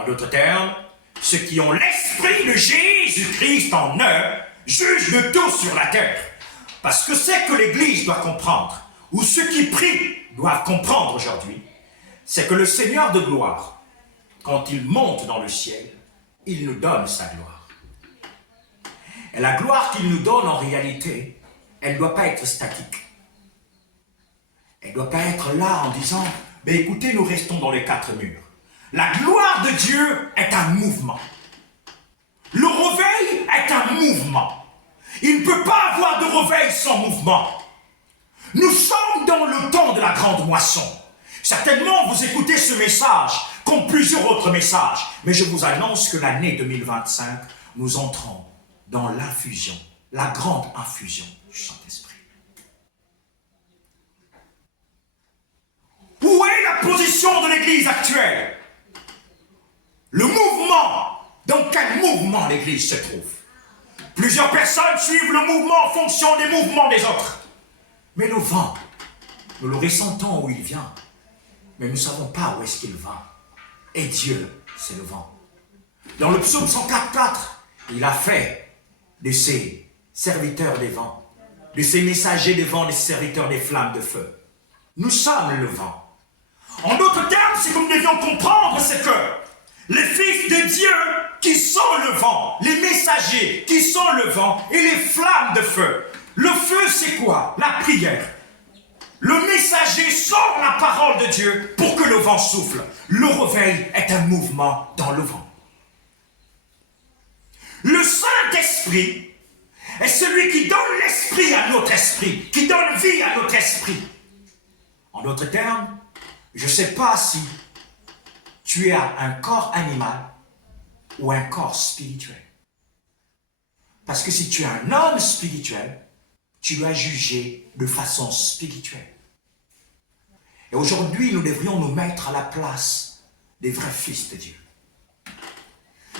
En d'autres termes, ceux qui ont l'esprit de Jésus-Christ en eux jugent de tout sur la terre. Parce que c'est que l'Église doit comprendre, ou ceux qui prient doivent comprendre aujourd'hui, c'est que le Seigneur de gloire, quand il monte dans le ciel, il nous donne sa gloire. Et la gloire qu'il nous donne en réalité, elle ne doit pas être statique. Elle ne doit pas être là en disant, mais écoutez, nous restons dans les quatre murs. La gloire de Dieu est un mouvement. Le réveil est un mouvement. Il ne peut pas avoir de réveil sans mouvement. Nous sommes dans le temps de la grande moisson. Certainement, vous écoutez ce message comme plusieurs autres messages. Mais je vous annonce que l'année 2025, nous entrons dans l'infusion, la grande infusion du Saint-Esprit. Où est la position de l'Église actuelle? Le mouvement. Dans quel mouvement l'Église se trouve? Plusieurs personnes suivent le mouvement en fonction des mouvements des autres. Mais le vent, nous le ressentons où il vient, mais nous ne savons pas où est-ce qu'il va. Et Dieu, c'est le vent. Dans le psaume 104.4, il a fait de ses serviteurs des vents, de ses messagers des vents, des serviteurs des flammes de feu. Nous sommes le vent. En d'autres termes, ce que nous devions comprendre, c'est que les fils de Dieu qui sont le vent, les messagers qui sont le vent et les flammes de feu. Le feu, c'est quoi? La prière. Le messager sort la parole de Dieu pour que le vent souffle. Le réveil est un mouvement dans le vent. Le Saint-Esprit est celui qui donne l'esprit à notre esprit, qui donne vie à notre esprit. En d'autres termes, je ne sais pas si tu as un corps animal ou un corps spirituel. Parce que si tu es un homme spirituel, tu dois juger de façon spirituelle. Et aujourd'hui, nous devrions nous mettre à la place des vrais fils de Dieu.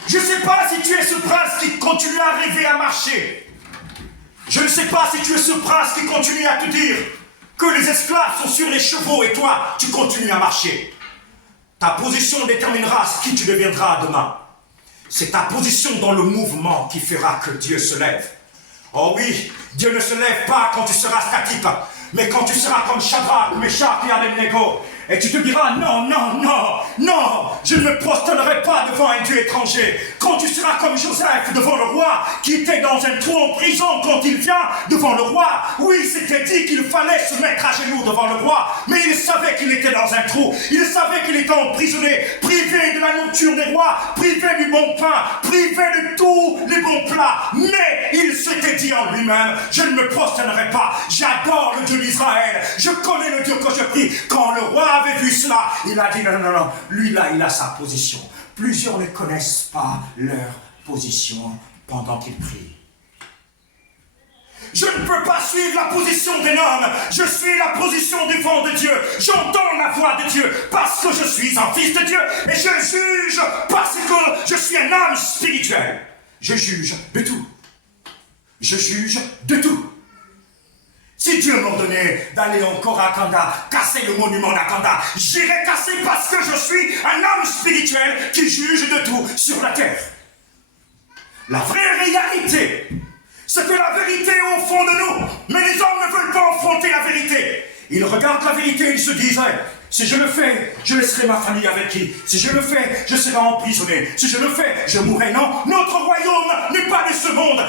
Je ne sais pas si tu es ce prince qui continue à rêver à marcher. Je ne sais pas si tu es ce prince qui continue à te dire que les esclaves sont sur les chevaux et toi, tu continues à marcher. Ta position déterminera qui tu deviendras demain. C'est ta position dans le mouvement qui fera que Dieu se lève. Oh oui, Dieu ne se lève pas quand tu seras statique, mais quand tu seras comme Shadrach, Meshach et Abednego, et tu te diras non, non, non, non, je ne me prosternerai pas devant un Dieu étranger. Quand tu seras comme Joseph devant le roi, qui était dans un trou en prison quand il vient devant le roi. Oui, c'était dit qu'il fallait se mettre à genoux devant le roi, mais il savait qu'il était dans un trou. Il savait qu'il était emprisonné, privé de la nourriture des rois, privé du bon pain, privé de tous les bons plats. Mais il s'était dit en lui-même, je ne me prosternerai pas. J'adore le Dieu d'Israël. Je connais le Dieu que je prie. Quand le roi avait vu cela, il a dit non, non, non, lui là, il a sa position. Plusieurs ne connaissent pas leur position pendant qu'ils prient. Je ne peux pas suivre la position d'un homme. Je suis la position du vent de Dieu. J'entends la voix de Dieu parce que je suis un fils de Dieu et je juge parce que je suis un homme spirituel. Je juge de tout. Je juge de tout. Si Dieu m'ordonnait d'aller encore à Kanda, casser le monument d'Akanda, j'irai casser parce que je suis un homme spirituel qui juge de tout sur la terre. La vraie réalité, c'est que la vérité est au fond de nous, mais les hommes ne veulent pas affronter la vérité. Ils regardent la vérité et ils se disent, si je le fais, je laisserai ma famille avec qui? Si je le fais, je serai emprisonné. Si je le fais, je mourrai. Non, notre royaume n'est pas de ce monde.